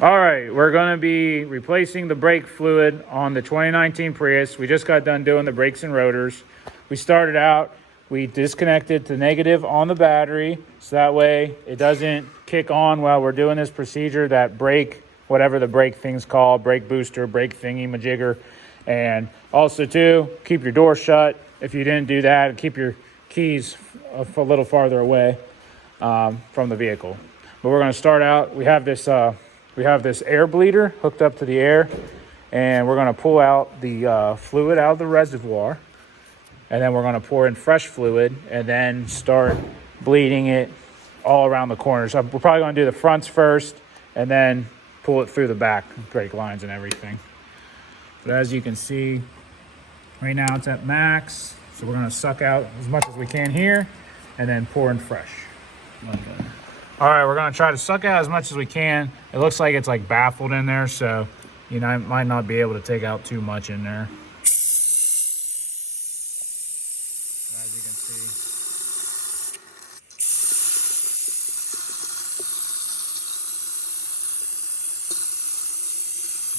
All right, we're gonna be replacing the brake fluid on the 2019 Prius. We just got done doing the brakes and rotors. We started out, we disconnected the negative on the battery, so that way it doesn't kick on while we're doing this procedure, that brake, whatever the brake thing's called, brake booster, brake thingy majigger. And also too, keep your door shut if you didn't do that, and keep your keys a little farther away from the vehicle. But we're gonna start out, we have this air bleeder hooked up to the air, and we're gonna pull out the fluid out of the reservoir, and then we're gonna pour in fresh fluid and then start bleeding it all around the corners. So we're probably gonna do the fronts first and then pull it through the back, brake lines and everything. But as you can see, right now it's at max. So we're gonna suck out as much as we can here and then pour in fresh. Okay. All right, we're gonna try to suck out as much as we can. It looks like it's like baffled in there, so you know, I might not be able to take out too much in there. As you can see.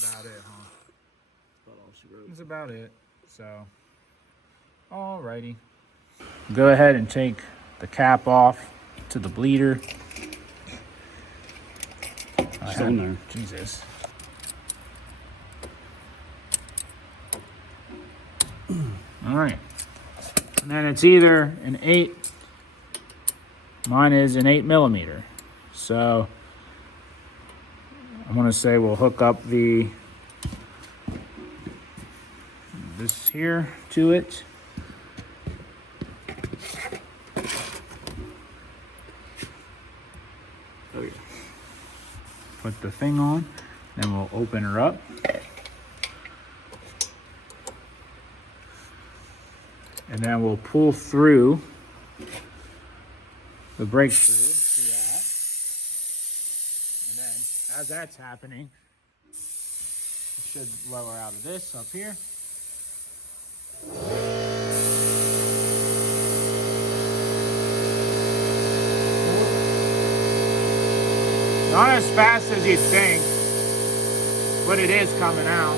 About it, huh? That's about it. So, all righty. Go ahead and take the cap off to the bleeder. Still in there. Jesus. All right. And then it's either an 8, mine is an 8mm. So I'm gonna say we'll hook up this here to it. Oh yeah. Put the thing on, then we'll open her up. And then we'll pull through the brake fluid through that. And then as that's happening, it should lower out of this up here. Not as fast as you'd think, but it is coming out.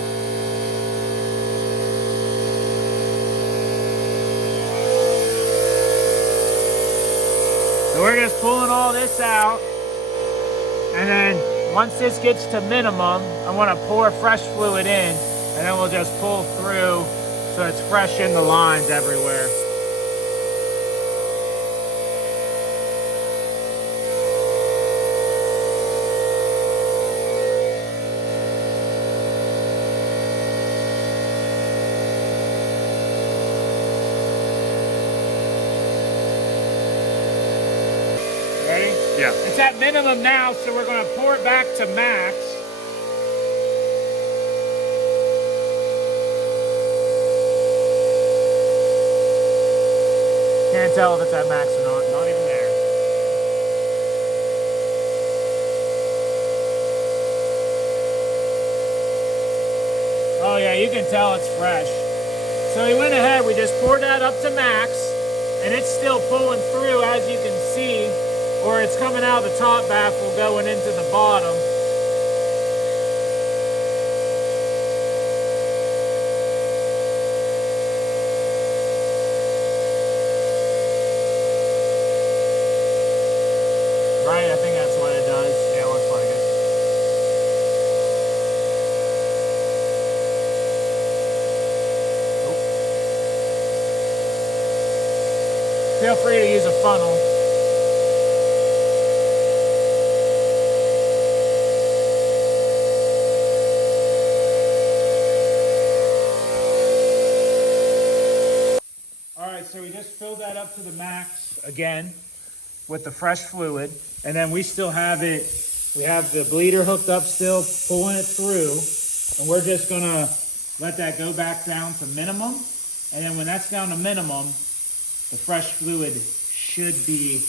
So we're just pulling all this out, and then once this gets to minimum, I want to pour fresh fluid in, and then we'll just pull through so it's fresh in the lines everywhere. Ready? Yeah. It's at minimum now, so we're going to pour it back to max. Can't tell if it's at max or not. Not even there. Oh yeah, you can tell it's fresh. So we went ahead, we just poured that up to max, and it's still pulling through, as you can see, or it's coming out of the top baffle going into the bottom. Right, I think that's what it does. Yeah, it looks like it. Feel free to use a funnel. All right, so we just filled that up to the max again with the fresh fluid, and then we still have it, we have the bleeder hooked up still, pulling it through, and we're just gonna let that go back down to minimum, and then when that's down to minimum, the fresh fluid should be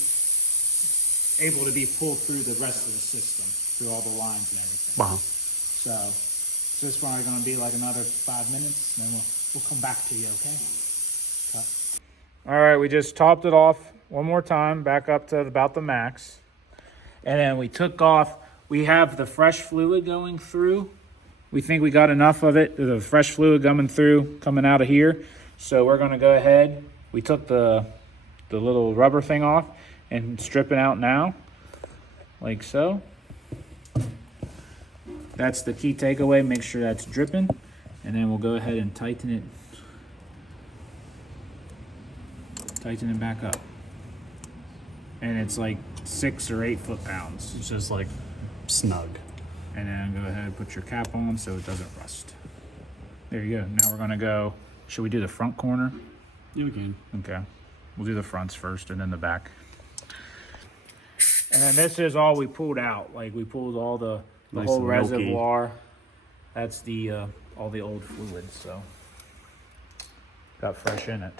able to be pulled through the rest of the system, through all the lines and everything. Wow. So it's just probably gonna be like another 5 minutes, and then we'll come back to you, okay? Cut. All right, we just topped it off one more time, back up to about the max. And then we took off We have the fresh fluid going through. We think we got enough of it, the fresh fluid coming out of here. So we're gonna go ahead. We took the little rubber thing off and strip it out now, like so. That's the key takeaway. Make sure that's dripping, and then we'll go ahead and tighten it back up. And it's like 6 or 8 foot-pounds. It's just like snug. And then go ahead and put your cap on so it doesn't rust. There you go. Now we're gonna go, should we do the front corner? Yeah, we can. Okay. We'll do the fronts first and then the back. And then this is all we pulled out. Like we pulled all the Nice whole and milky. reservoir. That's the all the old fluids, so got fresh in it.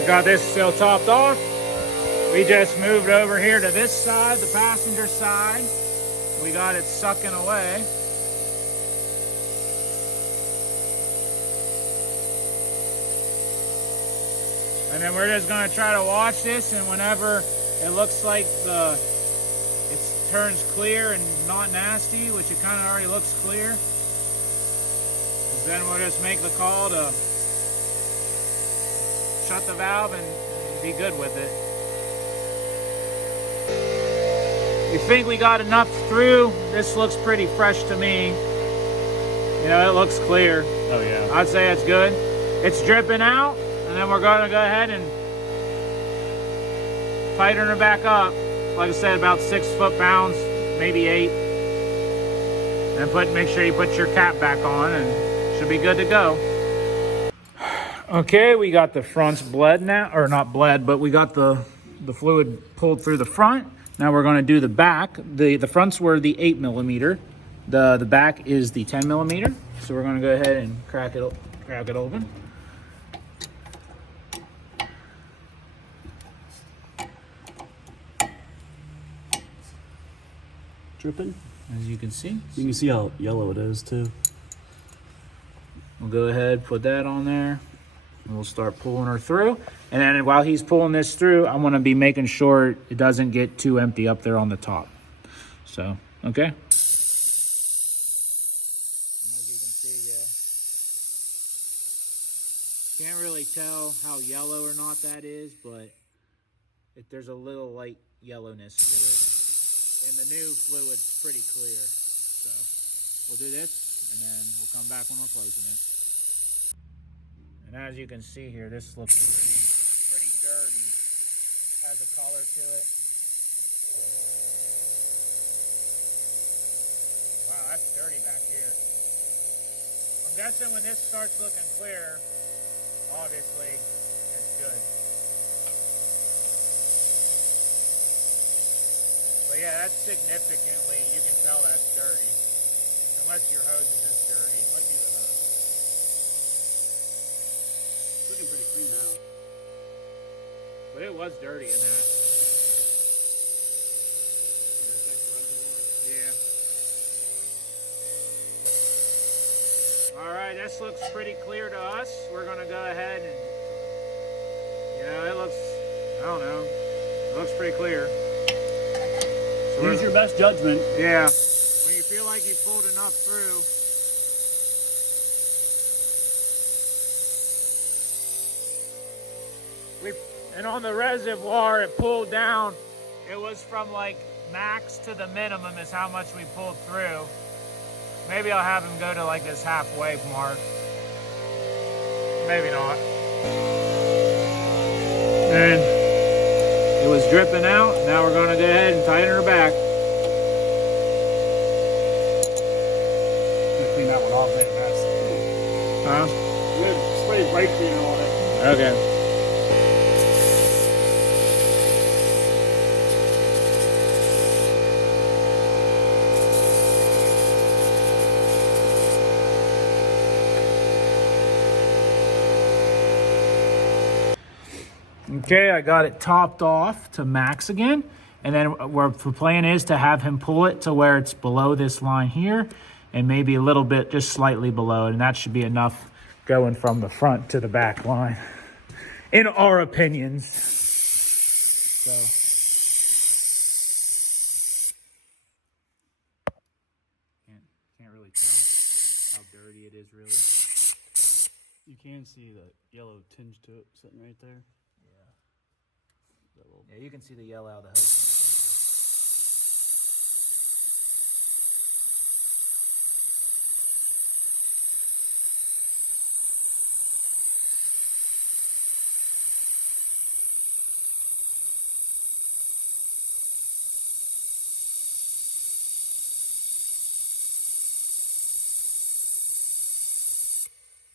We got this still topped off. We just moved over here to this side, the passenger side. We got it sucking away. And then we're just gonna try to watch this, and whenever it looks like it turns clear and not nasty, which it kind of already looks clear, then we'll just make the call to shut the valve and be good with it. We think we got enough through. This looks pretty fresh to me. You know, it looks clear. Oh yeah. I'd say it's good. It's dripping out, and then we're gonna go ahead and tighten her back up. Like I said, about 6 foot-pounds, maybe 8. And make sure you put your cap back on, and should be good to go. Okay, we got the fronts bled now, or not bled, but we got the fluid pulled through the front. Now we're gonna do the back. The fronts were the 8mm. The back is the 10mm. So we're gonna go ahead and crack it open. Dripping. As you can see. You can see how yellow it is too. We'll go ahead, put that on there, and we'll start pulling her through. And then while he's pulling this through, I'm gonna be making sure it doesn't get too empty up there on the top. So, okay. As you can see, can't really tell how yellow or not that is, but there's a little light yellowness to it. And the new fluid's pretty clear. So we'll do this, and then we'll come back when we're closing it. And as you can see here, this looks pretty dirty. Has a color to it. Wow, that's dirty back here. I'm guessing when this starts looking clear, obviously it's good. But yeah, that's significantly, you can tell that's dirty. Unless your hose is just dirty. Might be the hose. It's looking pretty clean now. But it was dirty in that. Yeah. Alright, this looks pretty clear to us. We're gonna go ahead and, it looks, I don't know, it looks pretty clear. So use your best judgment. Yeah. When you feel like you've pulled enough through. And on the reservoir, it pulled down. It was from like max to the minimum is how much we pulled through. Maybe I'll have him go to like this halfway mark. Maybe not. And it was dripping out. Now we're gonna go ahead and tighten her back. Clean that one off really fast. Huh? Good. Spray brake cleaner on it. Okay. Okay, I got it topped off to max again. And then the plan is to have him pull it to where it's below this line here and maybe a little bit, just slightly below it. And that should be enough going from the front to the back line, in our opinions. So dirty it is, really. You can see the yellow tinge to it sitting right there. Yeah. That little... Yeah, you can see the yellow out of the hose.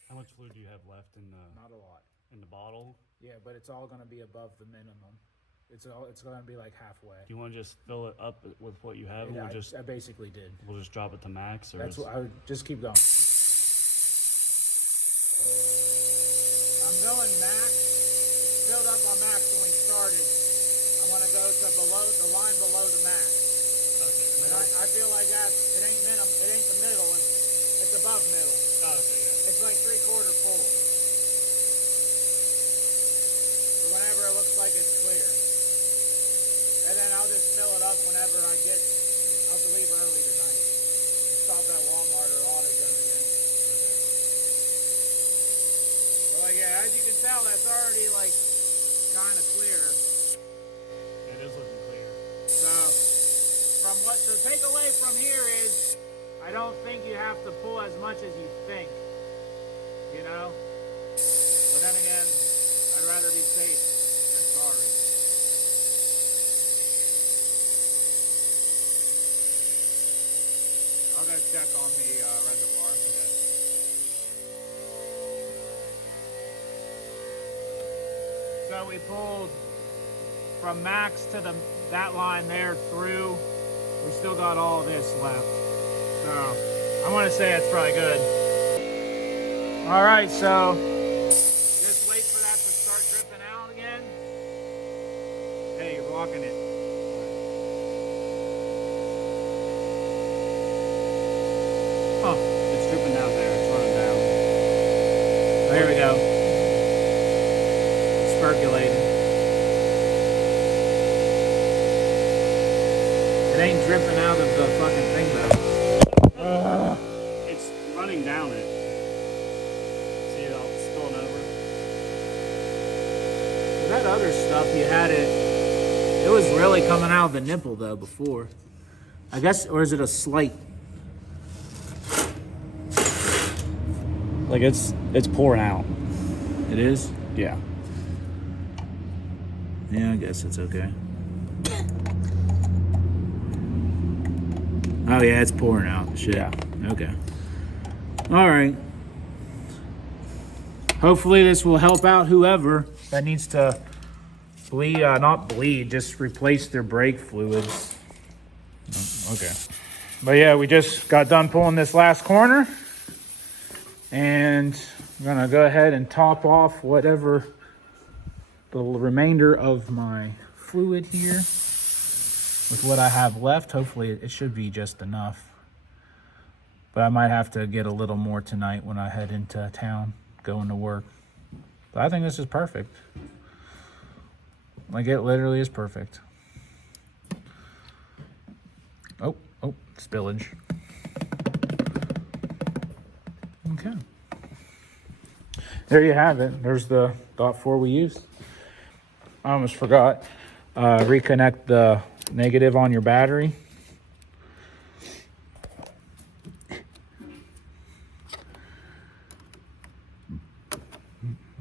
How much fluid do you have left in the Not a lot. bottle? Yeah, but it's all gonna be above the minimum. It's gonna be like halfway. Do you want to just fill it up with what you have, and I basically did. we'll just drop it to max, or That's what I would just keep going. I'm going max. It's filled up on max when we started. I want to go to the line below the max. Okay. And I feel like it ain't minimum. It ain't the middle. It's above middle. Oh, okay, yeah. It's like 3/4 full. So whenever it looks like it's clear. And then I'll just fill it up whenever I'll have to leave early tonight. And stop at Walmart or AutoZone again. Okay. But like, yeah, as you can tell, that's already like kind of clear. It is looking clear. So from what the takeaway from here is, I don't think you have to pull as much as you think, you know? But then again, I'd rather be safe than sorry. I'll go check on the reservoir. Okay. So we pulled from max to that line there through. We still got all this left. So I want to say it's probably good. All right, so just wait for that to start dripping out again. Hey, you're blocking it. Oh, it's dripping down there. It's running down. There we go. It's percolating. It ain't dripping out of the fucking thing though. It's running down it. See it all spilling over? That other stuff, you had it was really coming out of the nipple though before. I guess, or is it a slight? Like it's pouring out. It is? Yeah. Yeah, I guess it's okay. Oh yeah, it's pouring out. Shit. Yeah. Okay. All right. Hopefully this will help out whoever that needs to bleed, not bleed, just replace their brake fluids. Okay. But yeah, we just got done pulling this last corner. And I'm gonna go ahead and top off whatever the remainder of my fluid here with what I have left. Hopefully it should be just enough. But I might have to get a little more tonight when I head into town, going to work. But I think this is perfect. Like, it literally is perfect. Oh, spillage. Okay. There you have it. There's the .4 we used. I almost forgot. Reconnect the negative on your battery.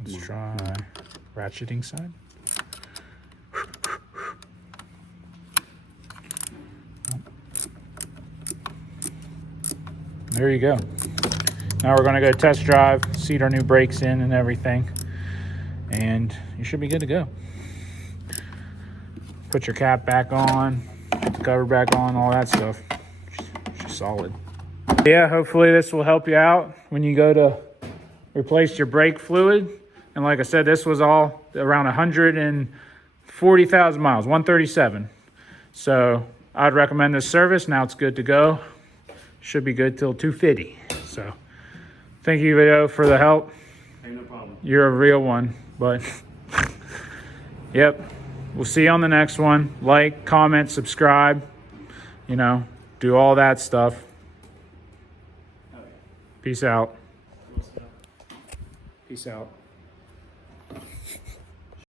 Let's try ratcheting side. There you go. Now we're going to go test drive, seat our new brakes in and everything, and you should be good to go. Put your cap back on, put the cover back on, all that stuff. She's solid. Yeah, hopefully this will help you out when you go to replace your brake fluid. And like I said, this was all around 140,000 miles, 137. So I'd recommend this service. Now it's good to go. Should be good till 250. So thank you, Vito, for the help. Hey, no problem. You're a real one, but yep. We'll see you on the next one. Like, comment, subscribe, do all that stuff. Peace out. What's up? Peace out.